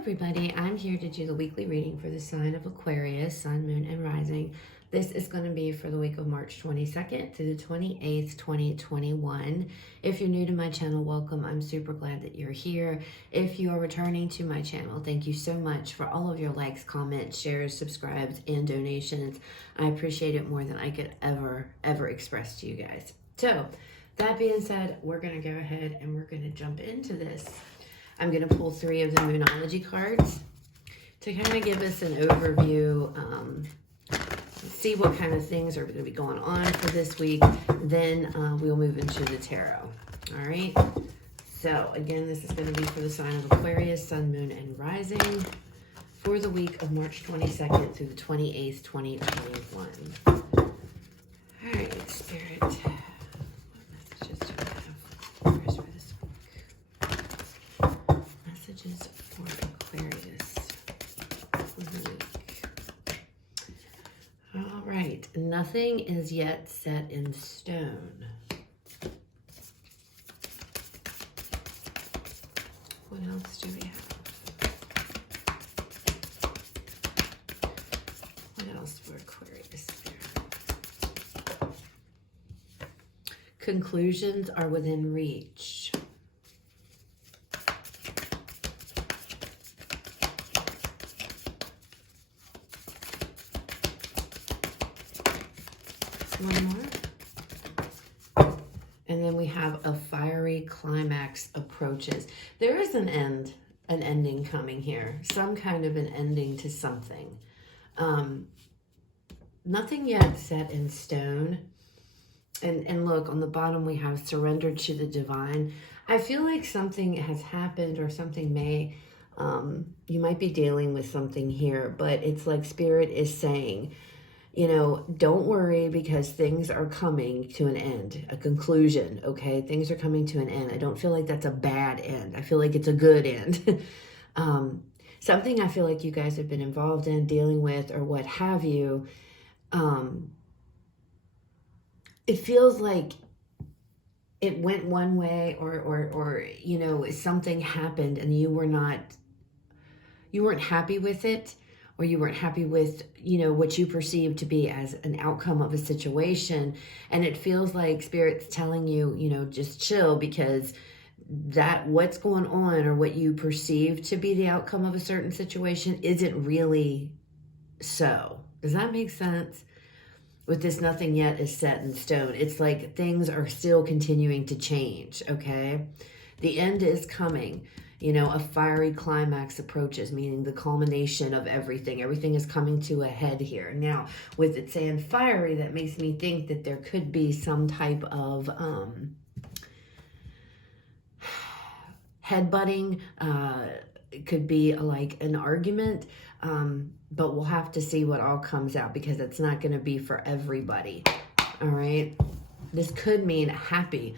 everybody, I'm here to do the weekly reading for the sign of Aquarius, sun, moon, and rising. This is going to be for the week of March 22nd to the 28th, 2021. If you're new to my channel, welcome. I'm super glad that you're here. If you are returning to my channel, thank you so much for all of your likes, comments, shares, subscribes, and donations. I appreciate it more than I could ever express to you guys. So, that being said, we're going to go ahead and we're going to jump into this. I'm going to pull 3 of the Moonology cards to kind of give us an overview, see what kind of things are going to be going on for this week. Then we'll move into the tarot. All right. So again, this is going to be for the sign of Aquarius, sun, moon, and rising for the week of March 22nd through the 28th, 2021. All right, Spirit. What messages do we have for this week? Messages for Aquarius for the week. All right, nothing is yet set in stone. What else do we have? What else for Aquarius there? Conclusions are within reach. One more. And then we have a fiery climax approaches. There is an ending coming here. Some kind of an ending to something. Nothing yet set in stone. And look, on the bottom we have surrendered to the divine. I feel like something has happened or something may, you might be dealing with something here, but it's like Spirit is saying, you know, don't worry because things are coming to an end, a conclusion, okay? Things are coming to an end. I don't feel like that's a bad end. I feel like it's a good end. Something I feel like you guys have been involved in, dealing with, or what have you. It feels like it went one way or you know, something happened and you weren't happy with it. Or you weren't happy with, you know, what you perceived to be as an outcome of a situation. And it feels like Spirit's telling you, you know, just chill because that what's going on or what you perceive to be the outcome of a certain situation isn't really so. Does that make sense? With this, nothing yet is set in stone. It's like things are still continuing to change, okay? The end is coming. You know, a fiery climax approaches, meaning the culmination of everything. Everything is coming to a head here. Now, with it saying fiery, that makes me think that there could be some type of headbutting. It could be like an argument, but we'll have to see what all comes out because it's not going to be for everybody. All right. This could mean a happy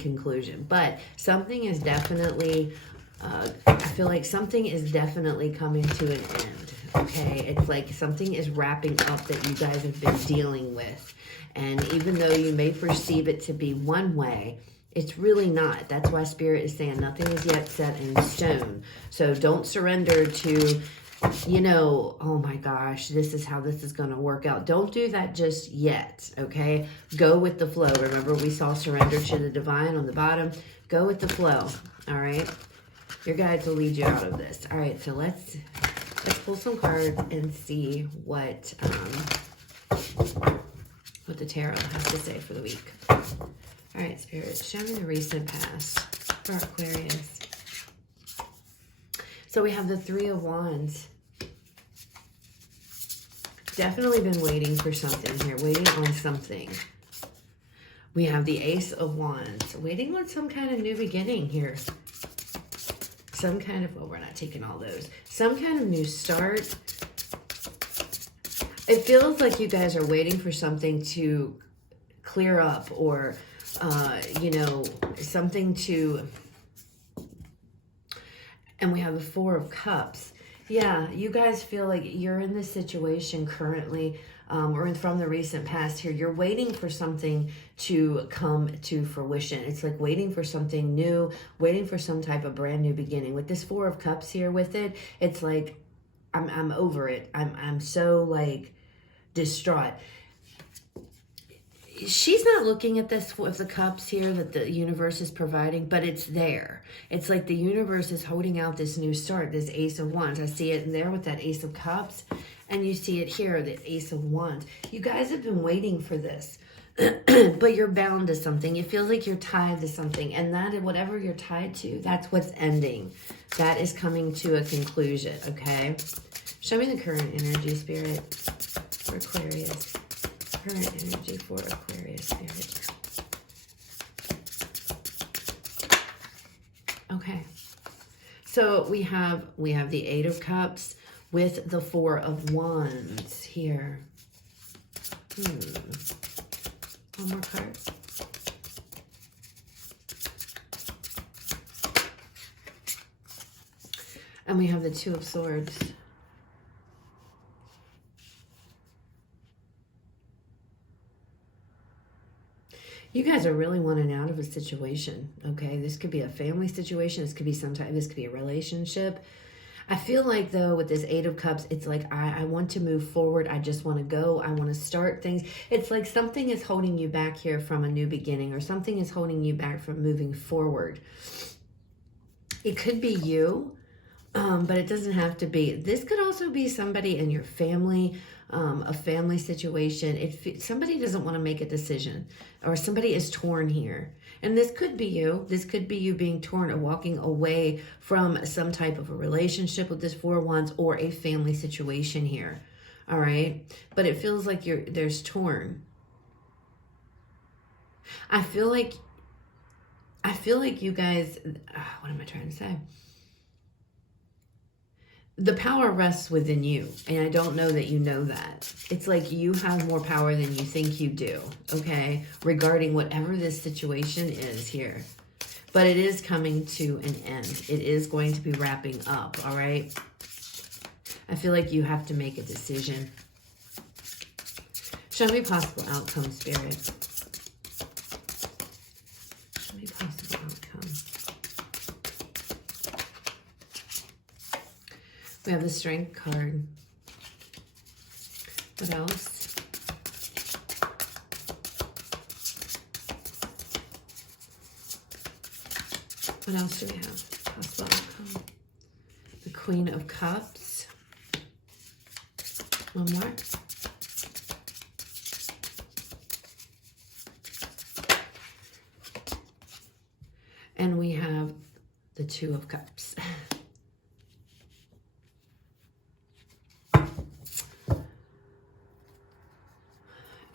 conclusion, but something is definitely, I feel like something is definitely coming to an end, okay? It's like something is wrapping up that you guys have been dealing with. And even though you may perceive it to be one way, it's really not. That's why Spirit is saying nothing is yet set in stone. So don't surrender to, you know, oh my gosh, this is how this is going to work out. Don't do that just yet, okay? Go with the flow. Remember, we saw surrender to the divine on the bottom. Go with the flow, all right? Your guides will lead you out of this. All right, so let's pull some cards and see what the tarot has to say for the week. All right, Spirit, show me the recent past for Aquarius. So we have the 3 of Wands. Definitely been waiting for something here, waiting on something. We have the Ace of Wands, waiting on some kind of new beginning here. Some kind of, well, we're not taking all those. Some kind of new start. It feels like you guys are waiting for something to clear up or, you know, something to... And we have the 4 of Cups. Yeah, you guys feel like you're in this situation currently, or from the recent past here. You're waiting for something to come to fruition. It's like waiting for something new, waiting for some type of brand new beginning. With this Four of Cups here with it, it's like I'm over it. I'm so like distraught. She's not looking at this with the cups here that the universe is providing, but it's there. It's like the universe is holding out this new start, this Ace of Wands. I see it in there with that Ace of Cups, and you see it here, the Ace of Wands. You guys have been waiting for this, but you're bound to something. It feels like you're tied to something, and that whatever you're tied to, that's what's ending. That is coming to a conclusion, okay? Show me the current energy, Spirit, for Aquarius. Current energy for Aquarius, Spirit. Okay. So we have the Eight of Cups with the Four of Wands here. One more card. And we have the Two of Swords. You guys are really wanting out of a situation, okay? This could be a family situation. This could be this could be a relationship. I feel like, though, with this Eight of Cups, it's like I want to move forward. I just want to go. I want to start things. It's like something is holding you back here from a new beginning, or something is holding you back from moving forward. It could be you, but it doesn't have to be. This could also be somebody in your family, a family situation. If somebody doesn't want to make a decision, or somebody is torn here. And this could be you. This could be you being torn or walking away from some type of a relationship with this Four of Wands, or a family situation here. All right. But it feels like there's torn. I feel like you guys, what am I trying to say? The power rests within you, and I don't know that you know that. It's like you have more power than you think you do, okay, regarding whatever this situation is here. But it is coming to an end. It is going to be wrapping up, all right? I feel like you have to make a decision. Show me possible outcome, Spirit. Show me possible outcome. We have the Strength card. What else? What else do we have? Possible outcome. The Queen of Cups. One more. And we have the Two of Cups.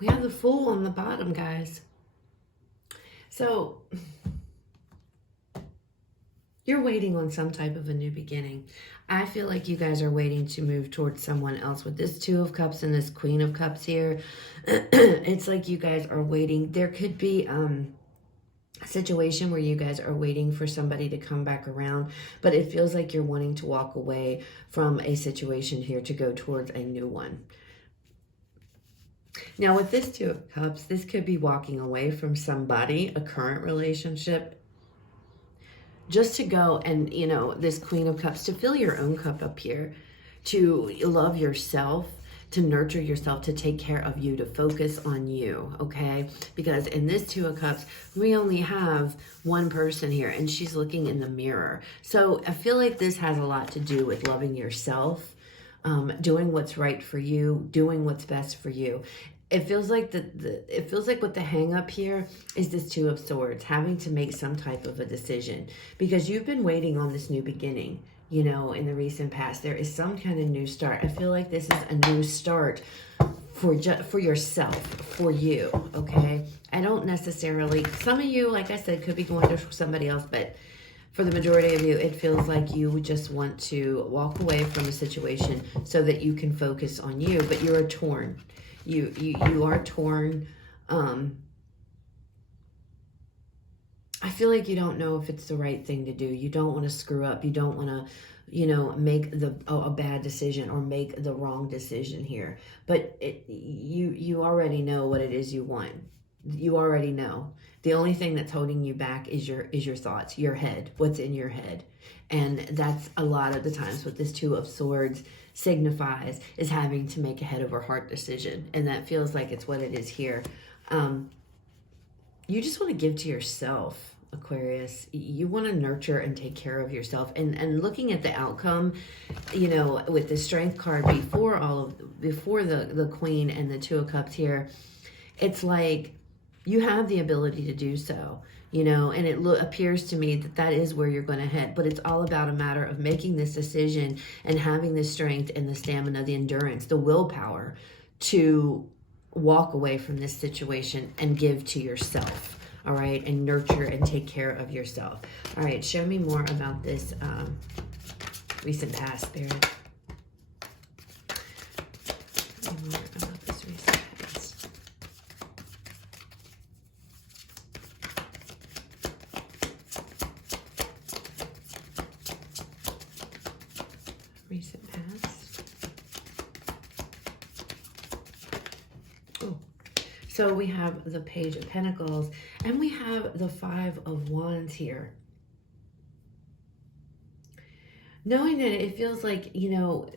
We have the Fool on the bottom, guys. So you're waiting on some type of a new beginning. I feel like you guys are waiting to move towards someone else. With this Two of Cups and this Queen of Cups here, it's like you guys are waiting. There could be a situation where you guys are waiting for somebody to come back around, but it feels like you're wanting to walk away from a situation here to go towards a new one. Now, with this Two of Cups, this could be walking away from somebody, a current relationship, just to go and, you know, this Queen of Cups, to fill your own cup up here, to love yourself, to nurture yourself, to take care of you, to focus on you, okay? Because in this Two of Cups, we only have one person here, and she's looking in the mirror. So I feel like this has a lot to do with loving yourself, doing what's right for you, doing what's best for you. It feels like it feels like what the hang up here is this Two of Swords, having to make some type of a decision, because you've been waiting on this new beginning. You know, in the recent past, there is some kind of new start. I feel like this is a new start for yourself, for you, okay? I don't necessarily, some of you, like I said, could be going to somebody else, but for the majority of you, it feels like you just want to walk away from a situation so that you can focus on you, but you're torn. You are torn. I feel like you don't know if it's the right thing to do. You don't want to screw up. You don't want to you know, make a bad decision or make the wrong decision here. But you already know what it is you want. You already know. The only thing that's holding you back is your thoughts, your head, what's in your head. And that's a lot of the times what this Two of Swords signifies, is having to make a head over heart decision. And that feels like it's what it is here. You just want to give to yourself, Aquarius. You want to nurture and take care of yourself. And looking at the outcome, you know, with the Strength card before the Queen and the Two of Cups here, it's like you have the ability to do so, you know, and it appears to me that that is where you're going to head. But it's all about a matter of making this decision and having the strength and the stamina, the endurance, the willpower to walk away from this situation and give to yourself, all right, and nurture and take care of yourself. All right, show me more about this recent past, Spirit. Show me more about this recent past. Recent past. Oh, so we have the Page of Pentacles and we have the Five of Wands here. Knowing that it feels like, you know,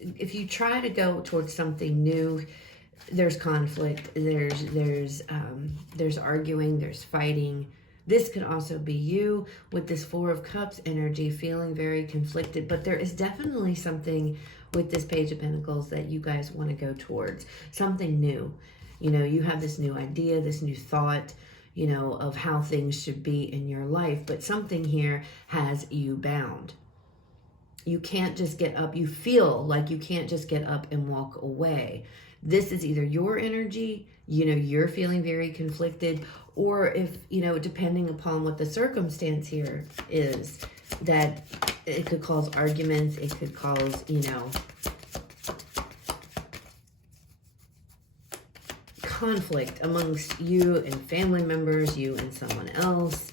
if you try to go towards something new, there's conflict, there's arguing, there's fighting. This could also be you with this Four of Cups energy, feeling very conflicted, but there is definitely something with this Page of Pentacles that you guys want to go towards, something new. You know, you have this new idea, this new thought, you know, of how things should be in your life, but something here has you bound. You can't just get up. You feel like you can't just get up and walk away. This is either your energy, you know, you're feeling very conflicted, or if, you know, depending upon what the circumstance here is, that it could cause arguments, it could cause, you know, conflict amongst you and family members, you and someone else.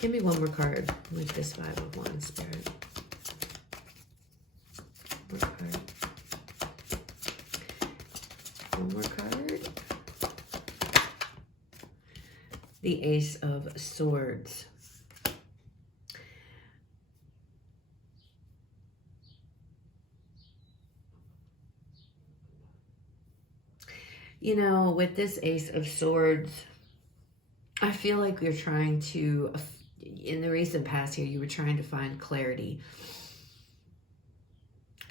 Give me one more card with this Five of Wands, Spirit. One more card. One more card. The Ace of Swords. You know, with this Ace of Swords, I feel like you're trying to, in the recent past here, you were trying to find clarity.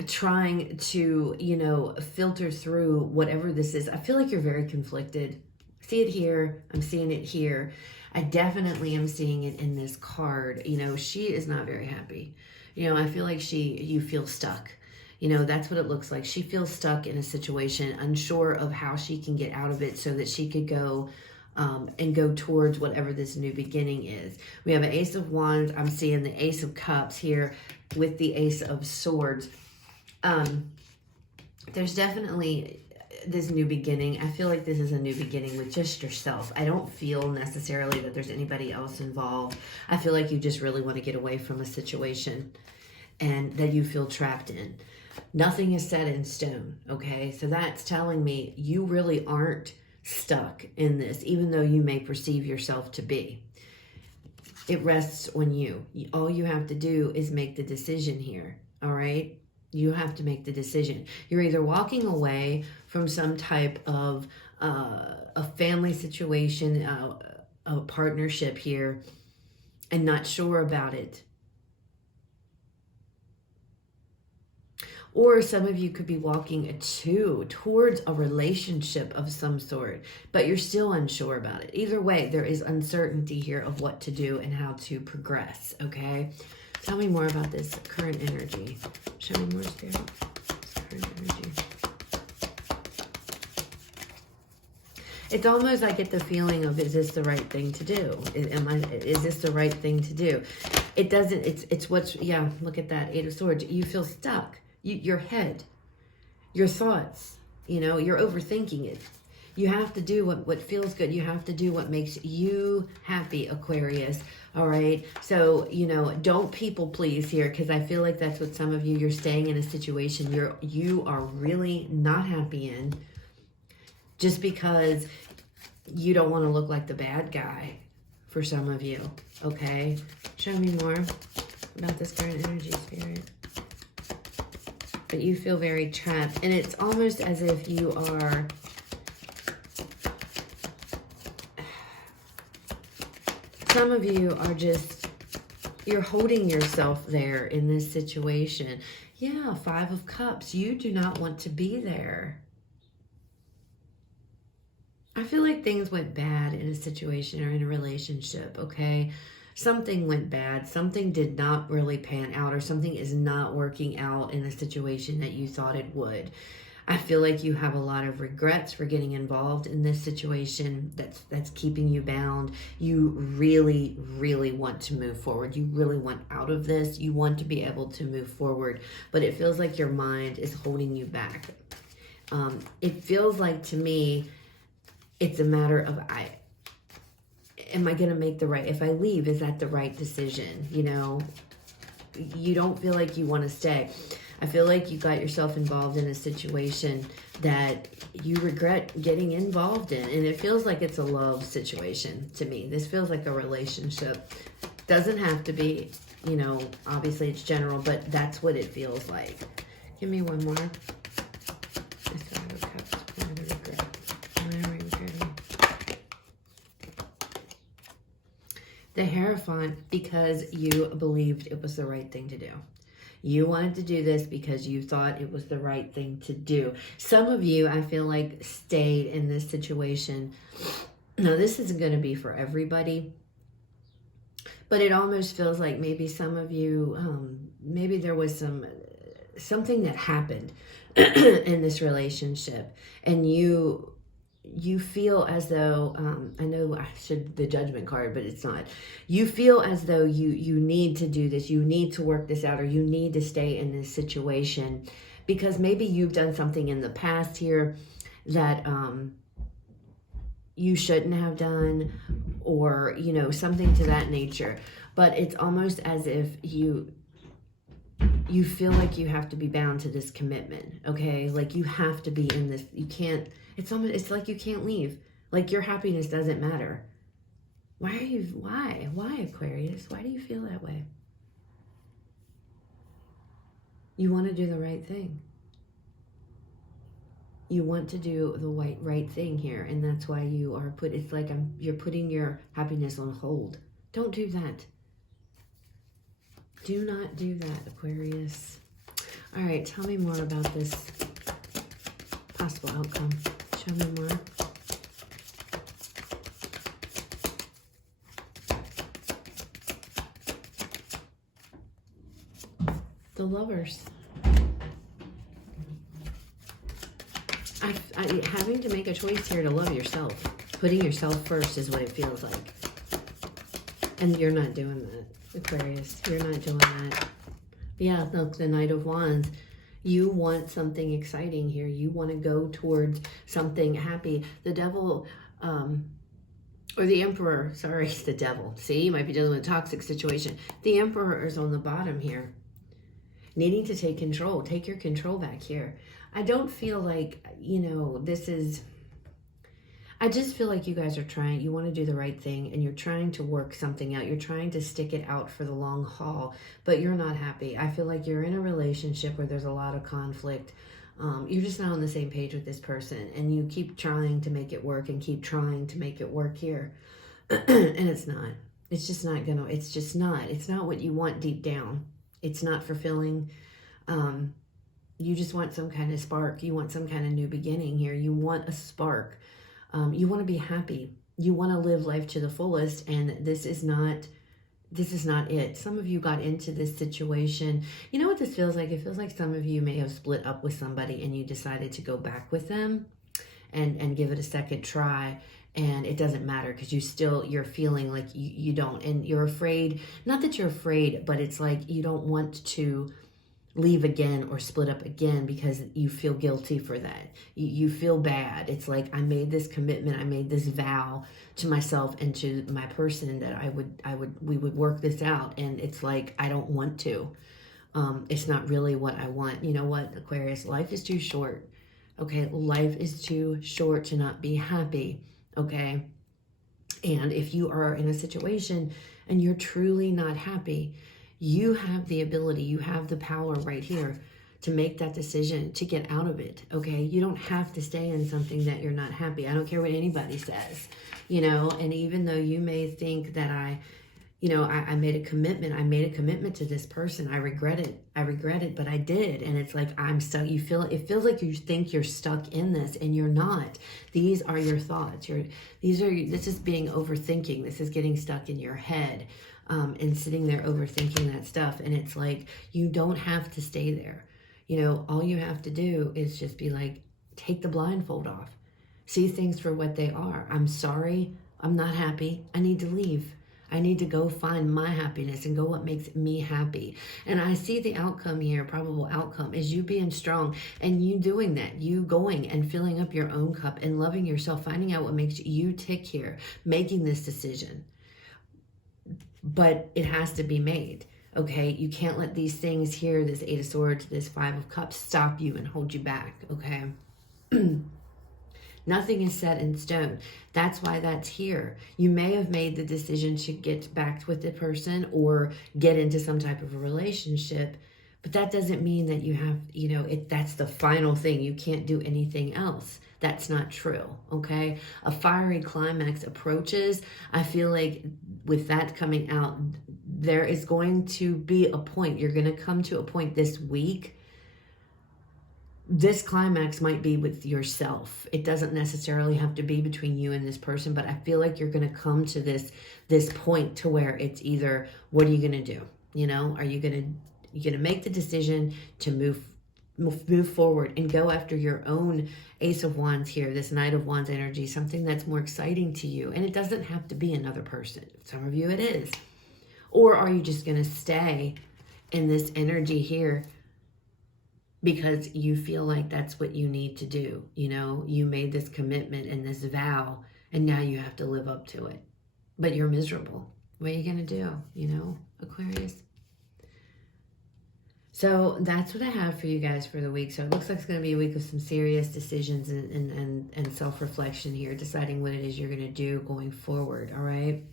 Trying to, you know, filter through whatever this is. I feel like you're very conflicted. See it here. I'm seeing it here. I definitely am seeing it in this card. You know, she is not very happy. You know, I feel like you feel stuck. You know, that's what it looks like. She feels stuck in a situation, unsure of how she can get out of it so that she could go and go towards whatever this new beginning is. We have an Ace of Wands. I'm seeing the Ace of Cups here with the Ace of Swords. There's definitely this new beginning. I feel like this is a new beginning with just yourself. I don't feel necessarily that there's anybody else involved. I feel like you just really want to get away from a situation and that you feel trapped in. Nothing is set in stone, okay? So that's telling me you really aren't stuck in this, even though you may perceive yourself to be. It rests on you. All you have to do is make the decision here, all right? You have to make the decision. You're either walking away from some type of a family situation, a partnership here, and not sure about it. Or some of you could be walking towards a relationship of some sort, but you're still unsure about it. Either way, there is uncertainty here of what to do and how to progress, okay? Tell me more about this current energy. Show me more, Spirit. This current energy. It's almost I get the feeling of, is this the right thing to do? Is this the right thing to do? It doesn't, it's what's, yeah, look at that, Eight of Swords. You feel stuck. Your head, your thoughts, you know, you're overthinking it. You have to do what feels good. You have to do what makes you happy, Aquarius. All right. So, you know, don't people please here, because I feel like that's what some of you, you're staying in a situation you are really not happy in, just because you don't want to look like the bad guy for some of you. Okay. Show me more about this current energy, Spirit. But you feel very trapped, and it's almost as if you are, some of you are just, you're holding yourself there in this situation. Yeah, 5 of Cups. You do not want to be there. I feel like things went bad in a situation or in a relationship, okay? Something went bad. Something did not really pan out, or something is not working out in a situation that you thought it would. I feel like you have a lot of regrets for getting involved in this situation that's keeping you bound. You really, really want to move forward. You really want out of this. You want to be able to move forward, but it feels like your mind is holding you back. It feels like, to me, it's a matter of, am I going to make the right, if I leave, is that the right decision? You know, you don't feel like you want to stay. I feel like you got yourself involved in a situation that you regret getting involved in. And it feels like it's a love situation to me. This feels like a relationship. Doesn't have to be, you know, obviously it's general, but that's what it feels like. Give me one more. The Hierophant, because you believed it was the right thing to do. You wanted to do this because you thought it was the right thing to do. Some of you, I feel like, stayed in this situation. Now, this isn't going to be for everybody, but it almost feels like maybe some of you, maybe there was something that happened in this relationship, and you feel as though, I know I should, the Judgment card, but it's not. You feel as though you need to do this, you need to work this out, or you need to stay in this situation because maybe you've done something in the past here that you shouldn't have done, or, you know, something to that nature. But it's almost as if you feel like you have to be bound to this commitment, okay? Like you have to be in this, you can't, it's like you can't leave. Like your happiness doesn't matter. Why Aquarius? Why do you feel that way? You want to do the right thing. You want to do the right thing here, and that's why you are it's like you're putting your happiness on hold. Don't do that. Do not do that, Aquarius. All right, tell me more about this possible outcome. Show me more. The Lovers. Having to make a choice here to love yourself. Putting yourself first is what it feels like. And you're not doing that, Aquarius. You're not doing that. Yeah, look, the Knight of Wands. You want something exciting here. You want to go towards something happy. The Devil, or the Emperor, sorry, it's the Devil. See, you might be dealing with a toxic situation. The Emperor is on the bottom here. Needing to take control. Take your control back here. I don't feel like, you know, I just feel like you guys are trying, you want to do the right thing, and you're trying to work something out. You're trying to stick it out for the long haul, but you're not happy. I feel like you're in a relationship where there's a lot of conflict. You're just not on the same page with this person, and you keep trying to make it work and keep trying to make it work here. And it's not. It's just not gonna, it's just not. It's not what you want deep down. It's not fulfilling. You just want some kind of spark. You want some kind of new beginning here. You want a spark. You want to be happy. You want to live life to the fullest, and this is not it. Some of you got into this situation. You know what this feels like? It feels like some of you may have split up with somebody and you decided to go back with them and give it a second try, and it doesn't matter because you're feeling like you don't, and you're afraid, not that you're afraid, but it's like you don't want to leave again or split up again because you feel guilty for that. You feel bad. It's like, I made this commitment, I made this vow to myself and to my person that we would work this out, and it's like, I don't want to. It's not really what I want. You know what, Aquarius, life is too short. Okay, life is too short to not be happy. Okay, and if you are in a situation and you're truly not happy, you have the ability, you have the power right here to make that decision to get out of it. Okay, you don't have to stay in something that you're not happy. I don't care what anybody says, you know. And even though you may think that I made a commitment to this person. I regret it, but I did. And it's like, I'm stuck. It feels like you think you're stuck in this, and you're not. These are your thoughts. This is being overthinking. This is getting stuck in your head, and sitting there overthinking that stuff. And it's like, you don't have to stay there. You know, all you have to do is just be like, take the blindfold off. See things for what they are. I'm sorry. I'm not happy. I need to leave. I need to go find my happiness and go what makes me happy. And I see the outcome here, probable outcome, is you being strong and you doing that. You going and filling up your own cup and loving yourself, finding out what makes you tick here, making this decision. But it has to be made, okay? You can't let these things here, this Eight of Swords, this Five of Cups, stop you and hold you back, okay? Nothing is set in stone. That's why that's here. You may have made the decision to get back with the person or get into some type of a relationship, but that doesn't mean that you have, that's the final thing. You can't do anything else. That's not true, okay? A fiery climax approaches. I feel like with that coming out, there is going to be a point. You're going to come to a point this week. This climax might be with yourself. It doesn't necessarily have to be between you and this person, but I feel like you're going to come to this point to where it's either, what are you going to do? You know, are you going to make the decision to move forward and go after your own Ace of Wands here, this Knight of Wands energy, something that's more exciting to you? And it doesn't have to be another person. Some of you it is. Or are you just going to stay in this energy here because you feel like that's what you need to do? You know, you made this commitment and this vow, and now you have to live up to it. But you're miserable. What are you going to do, Aquarius? So that's what I have for you guys for the week. So it looks like it's going to be a week of some serious decisions and self-reflection here, deciding what it is you're going to do going forward, all right?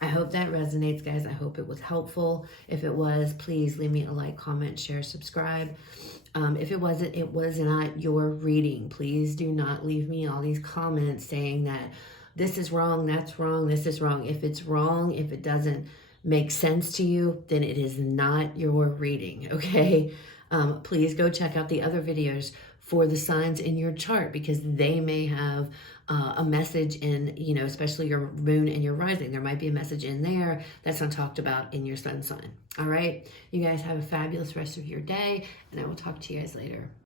I hope that resonates, guys. I hope it was helpful. If it was, please leave me a like, comment, share, subscribe. If it wasn't, it was not your reading. Please do not leave me all these comments saying that this is wrong, that's wrong, this is wrong. If it's wrong, if it doesn't make sense to you, then it is not your reading, okay? Please go check out the other videos for the signs in your chart, because they may have a message in, especially your moon and your rising. There might be a message in there that's not talked about in your sun sign. All right? You guys have a fabulous rest of your day, and I will talk to you guys later.